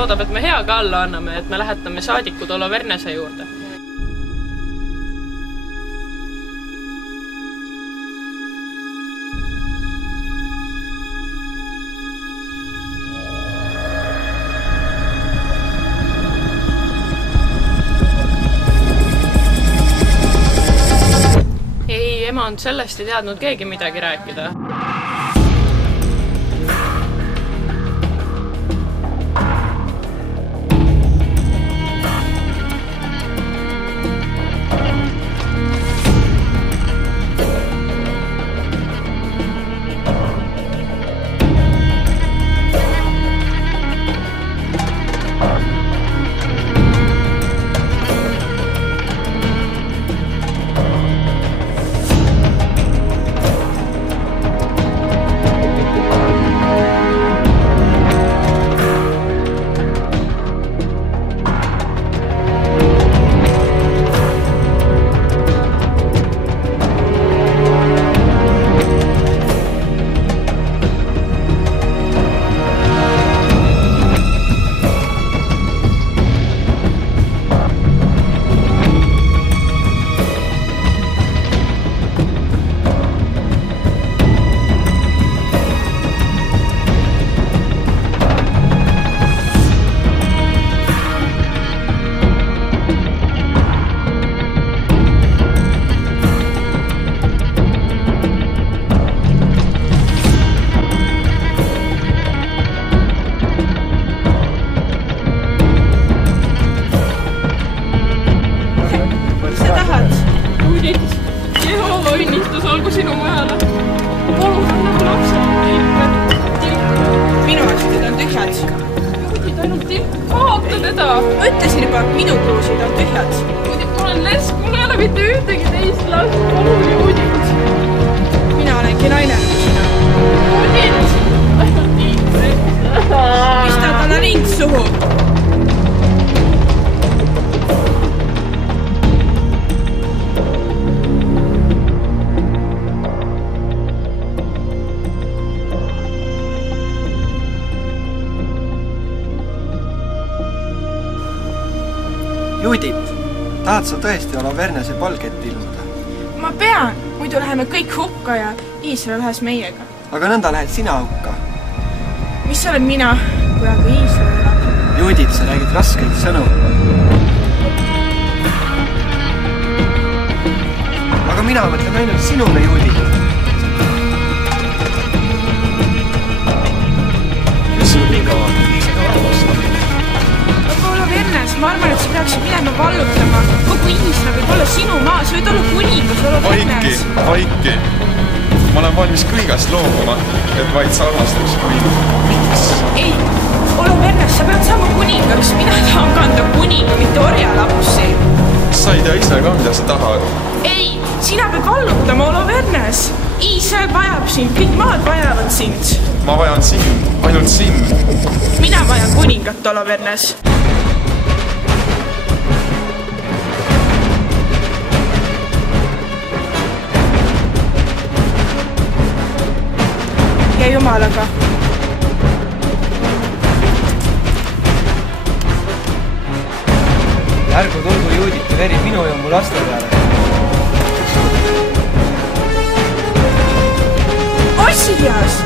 loodab, et me hea ka alla anname, et me lähetame saadikud Olovernese juurde. Ei, ema on sellest ei teadnud keegi midagi rääkida. Jehova õnnistus olgu sinu majale. Palun anna lapse. Minu asjad on tühjad. Juudid ainult tilk kaota teda. Ütlesin juba, et minu kruusid on tühjad. Juudid, ma olen lesk, mul ei ole mitte ühtegi teist last. Palun, Juudid. Mina olengi naine nagu sina. Juudid, ainult tiitrek. Pista talle ring suhu. Judit, tahad sa tõesti Olovernese palget ilmuda? Ma pean, muidu läheme kõik hukka ja Iisrael ühes meiega. Aga nõnda lähed sina hukka. Mis olen mina, kui aga Iisrael elab? Judit, sa räägid raskeid sõnu. Aga mina mõtlen ainult sinule, Judit. Mis sul nii kaua? Seda arvastab. Olovernes, ma arvan, et sa peaksid minema vallutama. Kogu Iisrael võib olla sinu maa, sa võid olla kuningas Olovernes. Vaiki. Ma olen valmis kõigast loobuma, et vaid sa armastaks mind. Miks? Ei, Olovernes, sa pead saama kuningaks. Mina tahan kanda kuninga, mitte orjalapsi. Sa ei tea ise ka, mida sa tahad. Ei, sina pead vallutama Olovernes. Iisrael vajab sind, kõik maad vajavad sind. Ma vajan sind, ainult sind. Mina vajan kuningat Olovernes. Ja Jumalaga. Ärgu tulgu Juuditi veri minu ja mu laste peale. Osias!